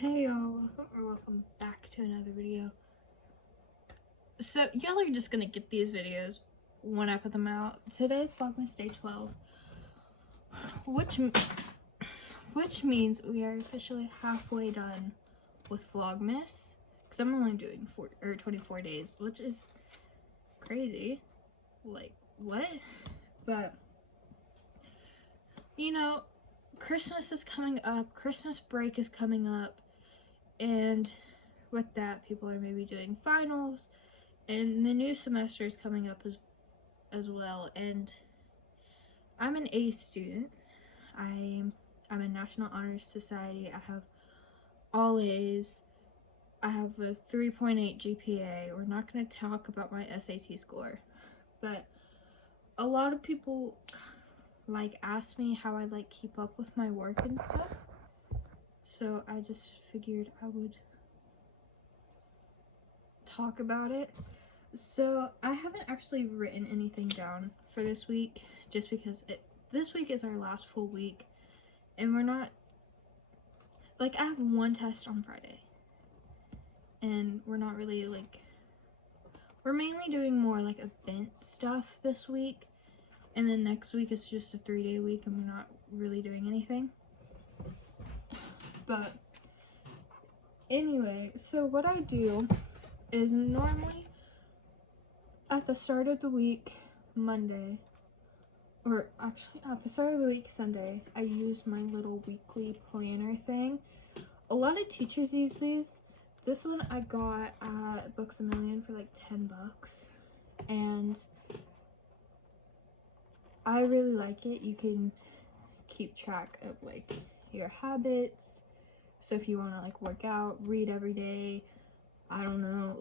Hey y'all, welcome back to another video. So y'all are just gonna get these videos when I put them out. Today's vlogmas day 12, which means we are officially halfway done with vlogmas, because I'm only doing 24 days, which is crazy. Like, what? But you know, Christmas is coming up, Christmas break is coming up, and with that, people are maybe doing finals, and the new semester is coming up as well. And I'm an A student. I'm a National Honor Society. I have all A's. I have a 3.8 GPA. We're not going to talk about my SAT score, but a lot of people ask me how I keep up with my work and stuff. So I just figured I would talk about it. So I haven't actually written anything down for this week, just because this week is our last full week, and we're not, I have one test on Friday, and we're not really we're mainly doing more event stuff this week, and then next week is just a 3-day week and we're not really doing anything. But anyway, so what I do is normally at the start of the week, Monday, or actually at the start of the week, Sunday, I use my little weekly planner thing. A lot of teachers use these. This one I got at Books A Million for $10, and I really like it. You can keep track of your habits. So if you want to work out, read every day, I don't know,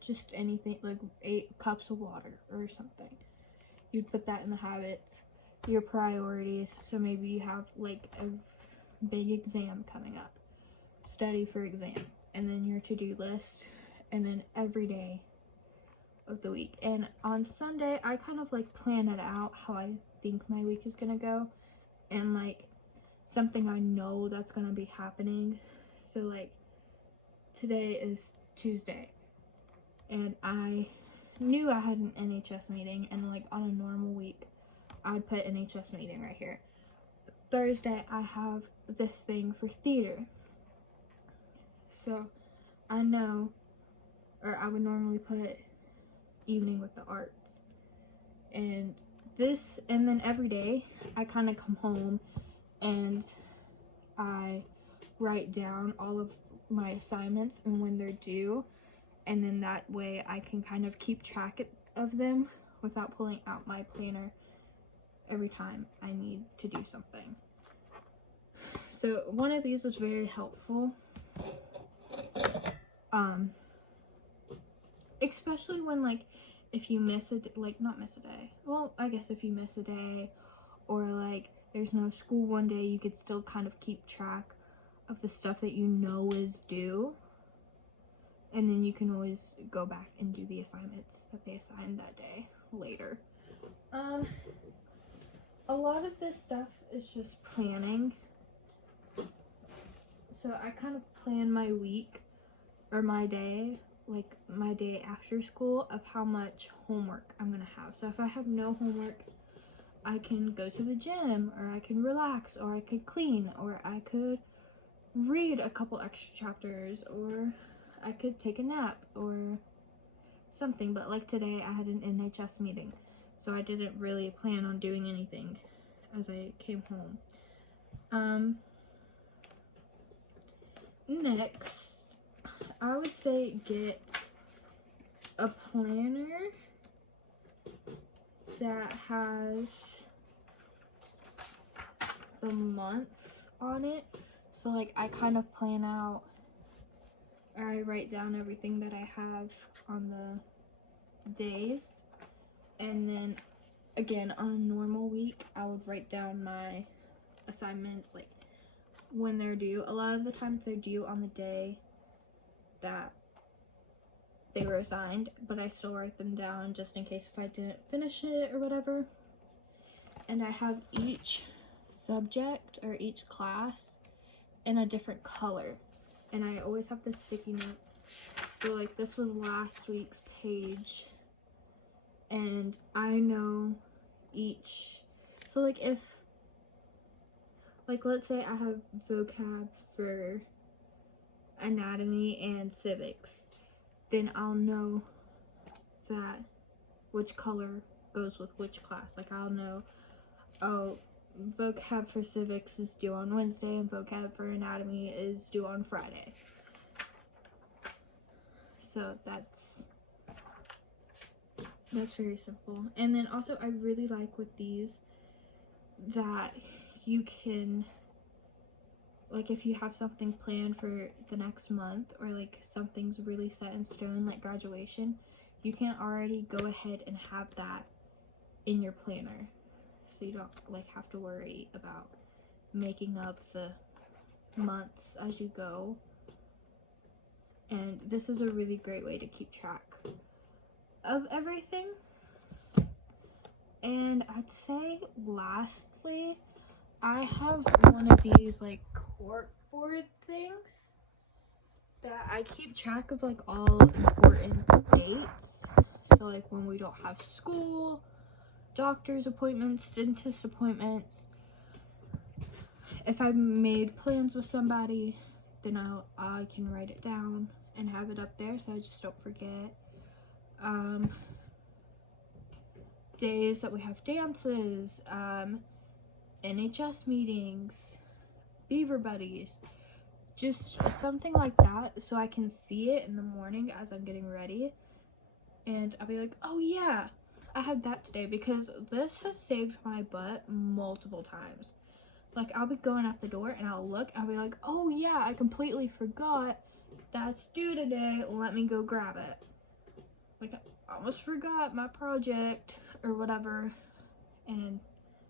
just anything, 8 cups of water or something. You'd put that in the habits, your priorities. So maybe you have a big exam coming up, study for exam, and then your to-do list, and then every day of the week. And on Sunday, I kind of plan it out how I think my week is gonna go, and something I know that's gonna be happening. So today is Tuesday, and I knew I had an NHS meeting, and on a normal week I'd put NHS meeting right here. Thursday I have this thing for theater, so I know, or I would normally put evening with the arts, and then every day I kind of come home and I write down all of my assignments and when they're due, and then that way I can kind of keep track of them without pulling out my planner every time I need to do something. So one of these was very helpful, especially when if you miss a not miss a day, well, I guess if you miss a day, or there's no school one day, you could still kind of keep track of the stuff that you know is due, and then you can always go back and do the assignments that they assigned that day later. A lot of this stuff is just planning. So I kind of plan my week or my day, my day after school, of how much homework I'm gonna have. So if I have no homework, I can go to the gym, or I can relax, or I could clean, or I could read a couple extra chapters, or I could take a nap or something. But today I had an NHS meeting, so I didn't really plan on doing anything as I came home. Next, I would say get a planner that has the month on it. So I kind of plan out, or I write down everything that I have on the days, and then again on a normal week I would write down my assignments when they're due. A lot of the times they're due on the day that they were assigned, but I still write them down just in case if I didn't finish it or whatever. And I have each subject or each class in a different color. And I always have this sticky note. So like this was last week's page, and I know each, so like if, like let's say I have vocab for anatomy and civics, then I'll know that which color goes with which class. Like I'll know, oh, vocab for civics is due on Wednesday and vocab for anatomy is due on Friday. So that's very simple. And then also I really like with these that you can, like if you have something planned for the next month, or like something's really set in stone like graduation, you can already go ahead and have that in your planner, so you don't like have to worry about making up the months as you go. And this is a really great way to keep track of everything. And I'd say lastly, I have one of these like cork board things that I keep track of like all important dates. So like when we don't have school, doctor's appointments, dentist appointments. If I've made plans with somebody, then I can write it down and have it up there so I just don't forget. Days that we have dances, NHS meetings, Beaver Buddies, just something like that, so I can see it in the morning as I'm getting ready, and I'll be like, oh yeah, I had that today, because this has saved my butt multiple times. Like I'll be going out the door and I'll look, I'll be like, oh yeah, I completely forgot that's due today, let me go grab it. Like I almost forgot my project or whatever, and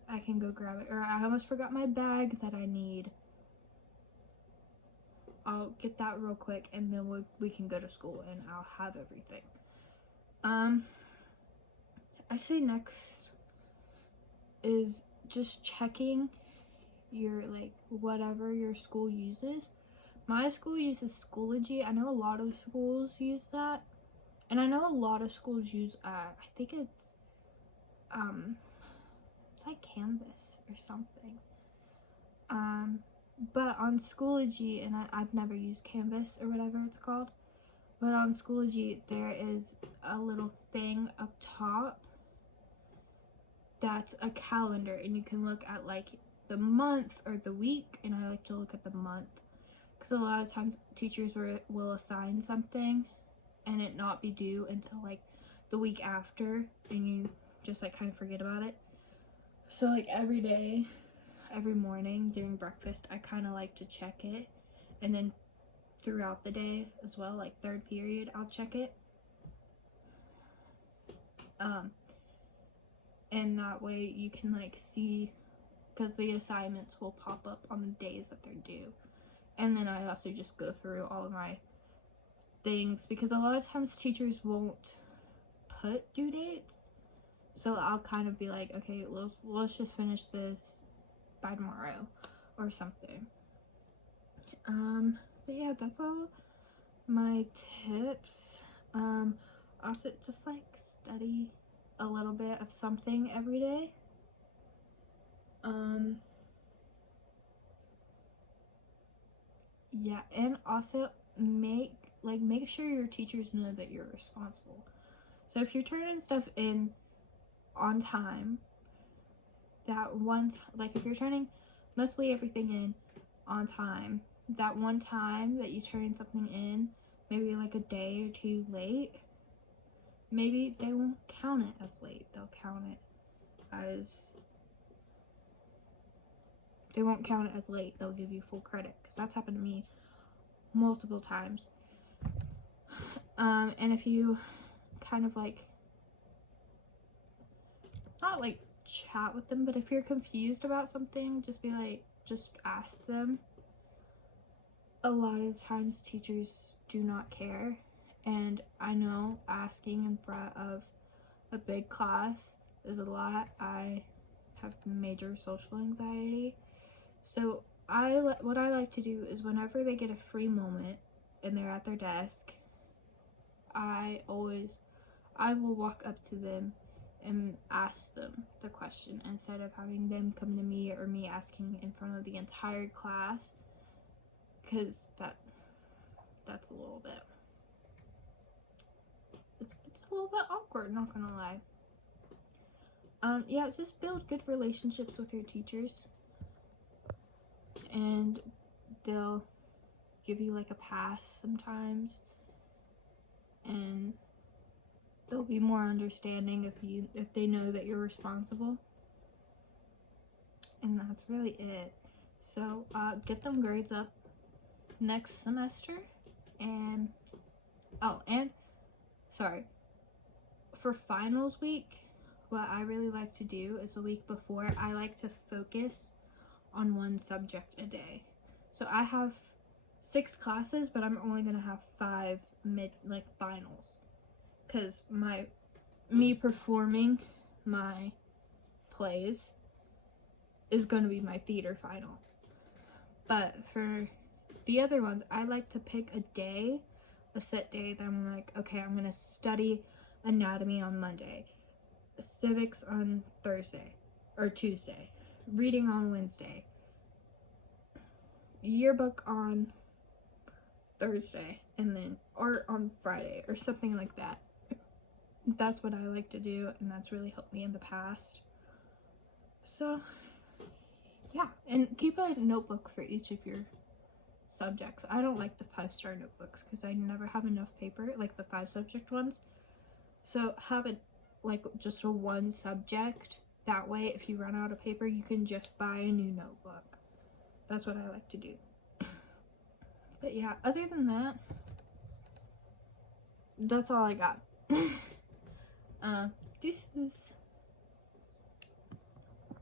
I can go grab it. Or I almost forgot my bag that I need, I'll get that real quick, and then we can go to school and I'll have everything. I say next is just checking your like whatever your school uses. My school uses Schoology. I know a lot of schools use that, and I know a lot of schools use I think it's like Canvas or something. But on Schoology, and I've never used Canvas or whatever it's called, but on Schoology there is a little thing up top that's a calendar, and you can look at like the month or the week, and I like to look at the month because a lot of times teachers will assign something and it not be due until like the week after, and you just like kind of forget about it. So like every day, every morning during breakfast, I kind of like to check it, and then throughout the day as well, like third period, I'll check it. And that way you can like see, because the assignments will pop up on the days that they're due. And then I also just go through all of my things, because a lot of times teachers won't put due dates, so I'll kind of be like, okay, let's just finish this by tomorrow or something. But yeah, that's all my tips. Also just like study a little bit of something every day. Yeah, and also make sure your teachers know that you're responsible. So if you're turning stuff in on time, if you're turning mostly everything in on time, that one time that you turn something in maybe like a day or two late, maybe they won't count it as late. They won't count it as late. They'll give you full credit, because that's happened to me multiple times. And if you kind of like, not like chat with them, but if you're confused about something, just ask them. A lot of times teachers do not care, and I know asking in front of a big class is a lot. I have major social anxiety, so what I like to do is whenever they get a free moment and they're at their desk, I will walk up to them and ask them the question instead of having them come to me or me asking in front of the entire class, because that's a little bit, it's a little bit awkward, not gonna lie. Yeah, just build good relationships with your teachers, and they'll give you like a pass sometimes, and they'll be more understanding if they know that you're responsible. And that's really it. So get them grades up next semester. And sorry, for finals week, what I really like to do is the week before, I like to focus on one subject a day. So I have 6 classes, but I'm only gonna have 5 finals, because me performing my plays is going to be my theater final. But for the other ones, I like to pick a set day that I'm like, okay, I'm going to study anatomy on Monday, civics on Thursday or Tuesday, reading on Wednesday, yearbook on Thursday, and then art on Friday or something like that. That's what I like to do, and that's really helped me in the past. So yeah, and keep a notebook for each of your subjects. I don't like the 5-star notebooks because I never have enough paper, like the 5 subject ones. So have it like just a 1 subject. That way, if you run out of paper, you can just buy a new notebook. That's what I like to do. But yeah, other than that, that's all I got. Deuces.